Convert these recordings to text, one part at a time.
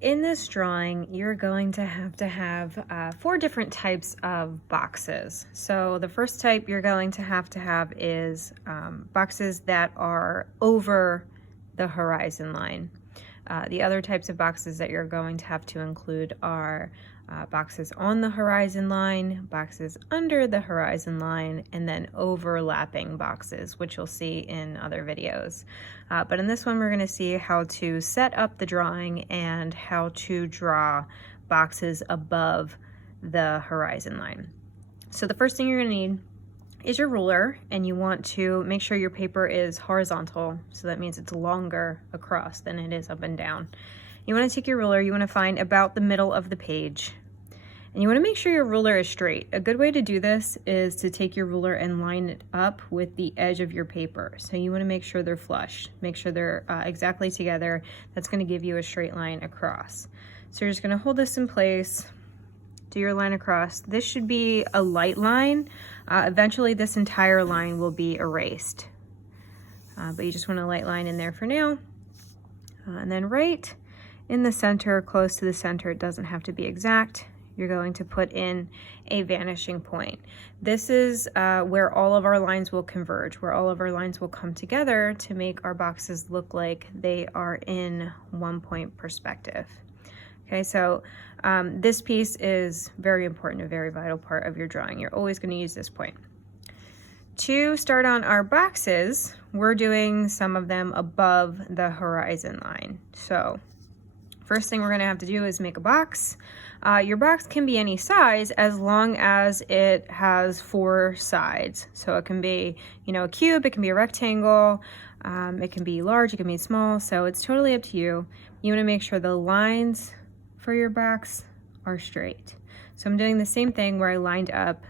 In this drawing, you're going to have 4 different types of boxes. So the first type you're going to have is boxes that are over the horizon line. The other types of boxes that you're going to have to include are boxes on the horizon line, boxes under the horizon line, and then overlapping boxes, which you'll see in other videos. But in this one, we're going to see how to set up the drawing and how to draw boxes above the horizon line. So the first thing you're going to need is your ruler, and you want to make sure your paper is horizontal, so that means it's longer across than it is up and down. You want to take your ruler, you want to find about the middle of the page, and you want to make sure your ruler is straight. A good way to do this is to take your ruler and line it up with the edge of your paper. So you want to make sure they're flush, make sure they're exactly together. That's going to give you a straight line across. So you're just going to hold this in place, do your line across. This should be a light line. Eventually this entire line will be erased, but you just want a light line in there for now. And then right in the center, close to the center, it doesn't have to be exact, you're going to put in a vanishing point. This is where all of our lines will converge, where all of our lines will come together to make our boxes look like they are in 1-point perspective. Okay, so this piece is very important, a very vital part of your drawing. You're always going to use this point. To start on our boxes, we're doing some of them above the horizon line. So first thing we're going to have to do is make a box. Your box can be any size as long as it has 4 sides. So it can be, a cube, it can be a rectangle, it can be large, it can be small. So it's totally up to you. You want to make sure the lines for your box are straight. So I'm doing the same thing where I lined up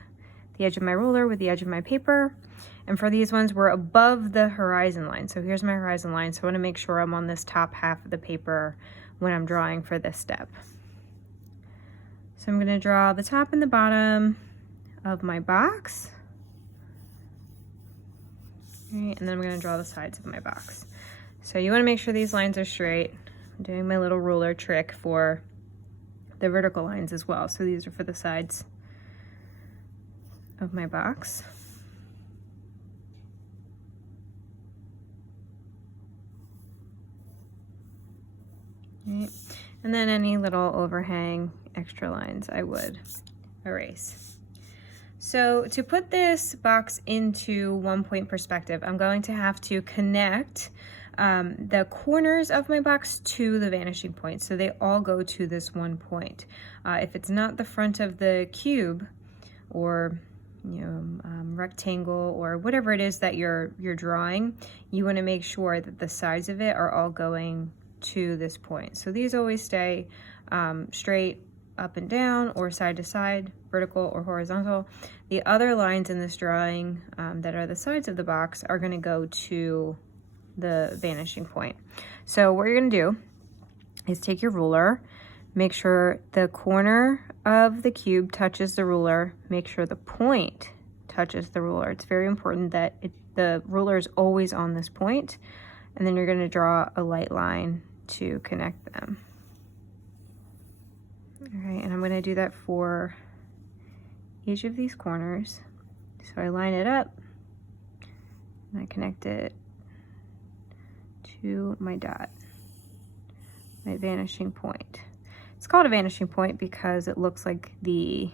the edge of my ruler with the edge of my paper. And for these ones, we're above the horizon line. So here's my horizon line. So I want to make sure I'm on this top half of the paper when I'm drawing for this step. So I'm going to draw the top and the bottom of my box. Right, and then I'm going to draw the sides of my box. So you want to make sure these lines are straight. I'm doing my little ruler trick for the vertical lines as well. So these are for the sides of my box. Right. And then any little overhang extra lines I would erase. So to put this box into 1-point perspective, I'm going to have to connect the corners of my box to the vanishing point. So they all go to this 1 point. If it's not the front of the cube or rectangle or whatever it is that you're drawing, you want to make sure that the sides of it are all going to this point. So these always stay straight up and down or side to side, vertical or horizontal. The other lines in this drawing that are the sides of the box are going to go to the vanishing point. So what you're going to do is take your ruler, make sure the corner of the cube touches the ruler, make sure the point touches the ruler. It's very important that the ruler is always on this point, and then you're going to draw a light line to connect them. All right, and I'm going to do that for each of these corners. So I line it up and I connect it to my dot, my vanishing point. It's called a vanishing point because it looks like the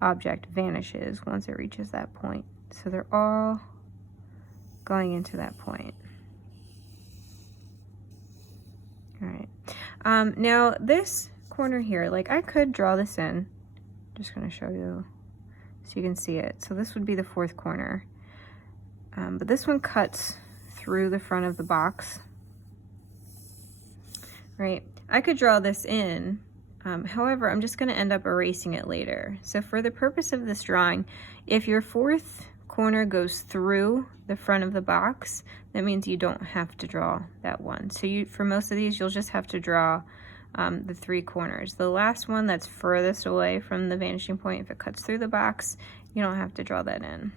object vanishes once it reaches that point. So they're all going into that point. All right. Now this corner here, like I could draw this in. Just going to show you so you can see it. So this would be the 4th corner. But this one cuts through the front of the box. Right, I could draw this in, however, I'm just going to end up erasing it later. So for the purpose of this drawing, if your 4th corner goes through the front of the box, that means you don't have to draw that one. So for most of these, you'll just have to draw the 3 corners. The last one that's furthest away from the vanishing point, if it cuts through the box, you don't have to draw that in.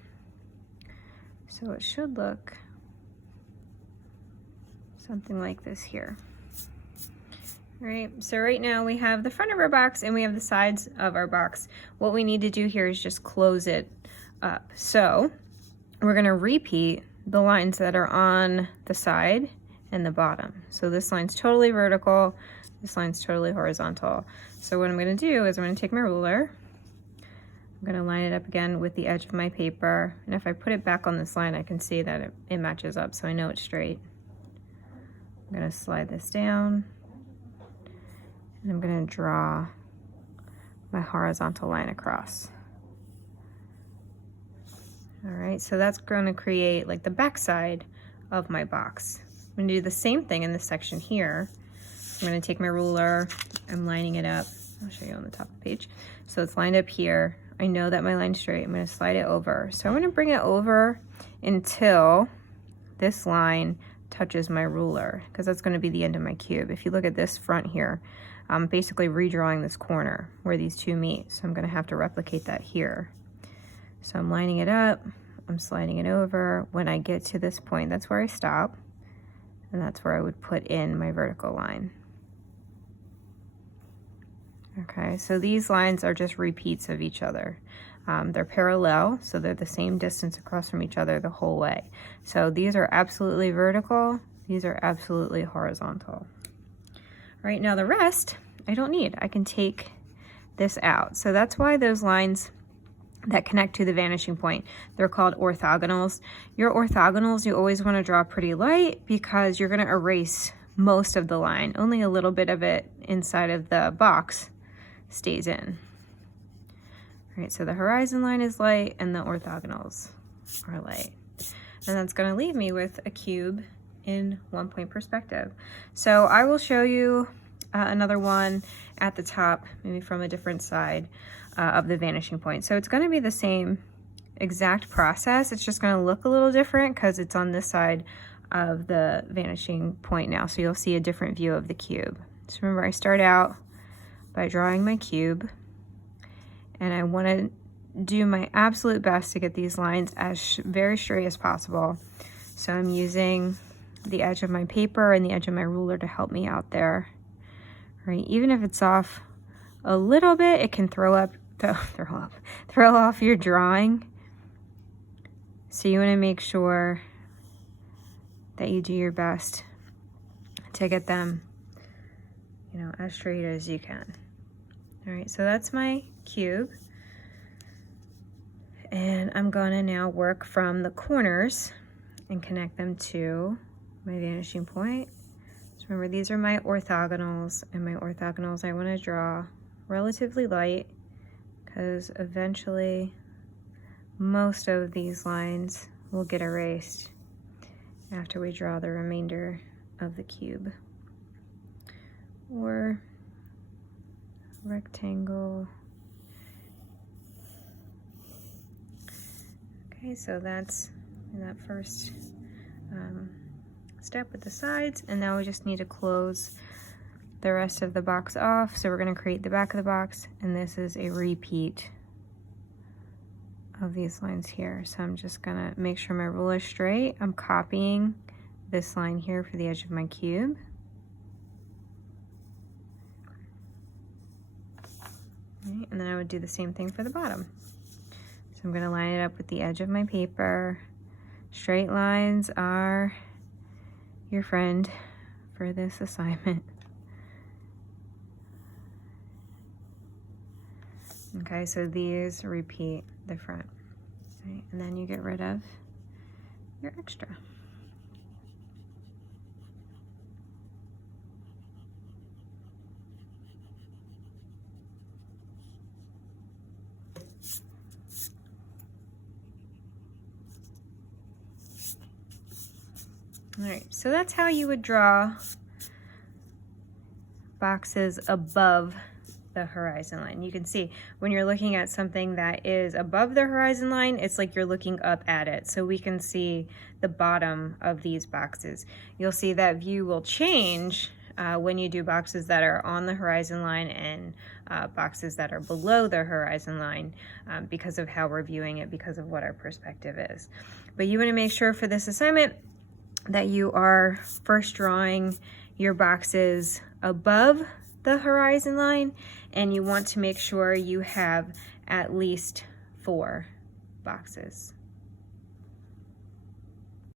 So it should look something like this here. All right, so right now we have the front of our box and we have the sides of our box. What we need to do here is just close it up. So we're going to repeat the lines that are on the side and the bottom. So this line's totally vertical, this line's totally horizontal. So what I'm going to do is I'm going to take my ruler, I'm going to line it up again with the edge of my paper, and if I put it back on this line I can see that it matches up, so I know it's straight. I'm going to slide this down and I'm going to draw my horizontal line across. All right, so that's going to create like the back side of my box. I'm going to do the same thing in this section here. I'm going to take my ruler, I'm lining it up. I'll show you on the top of the page. So it's lined up here. I know that my line's straight. I'm going to slide it over. So I'm going to bring it over until this line touches my ruler, because that's going to be the end of my cube. If you look at this front here, I'm basically redrawing this corner where these two meet. So I'm going to have to replicate that here. So I'm lining it up, I'm sliding it over. When I get to this point, that's where I stop, and that's where I would put in my vertical line. Okay, so these lines are just repeats of each other. They're parallel, so they're the same distance across from each other the whole way. So these are absolutely vertical, these are absolutely horizontal. Right now the rest, I don't need. I can take this out. So that's why those lines that connect to the vanishing point, they're called orthogonals. Your orthogonals, you always want to draw pretty light because you're going to erase most of the line. Only a little bit of it inside of the box stays in. All right, so the horizon line is light and the orthogonals are light. And that's going to leave me with a cube in 1-point perspective. So I will show you another one at the top, maybe from a different side of the vanishing point. So it's going to be the same exact process. It's just going to look a little different because it's on this side of the vanishing point now. So you'll see a different view of the cube. So remember, I start out by drawing my cube, and I want to do my absolute best to get these lines as very straight as possible. So I'm using the edge of my paper and the edge of my ruler to help me out there. Right, even if it's off a little bit, it can throw off your drawing. So you want to make sure that you do your best to get them, you know, as straight as you can. All right, so that's my cube. And I'm gonna now work from the corners and connect them to my vanishing point. So remember, these are my orthogonals, and my orthogonals I want to draw relatively light because eventually most of these lines will get erased after we draw the remainder of the cube. Or rectangle. Okay, so that's that first step with the sides, and now we just need to close the rest of the box off. So we're going to create the back of the box, and this is a repeat of these lines here. So I'm just going to make sure my ruler is straight. I'm copying this line here for the edge of my cube. Right, and then I would do the same thing for the bottom. So I'm going to line it up with the edge of my paper. Straight lines are your friend for this assignment. Okay, so these repeat the front, right? And then you get rid of your extra. All right, so that's how you would draw boxes above the horizon line. You can see when you're looking at something that is above the horizon line, it's like you're looking up at it. So we can see the bottom of these boxes. You'll see that view will change when you do boxes that are on the horizon line and boxes that are below the horizon line because of how we're viewing it, because of what our perspective is. But you want to make sure for this assignment that you are first drawing your boxes above the horizon line, and you want to make sure you have at least 4 boxes.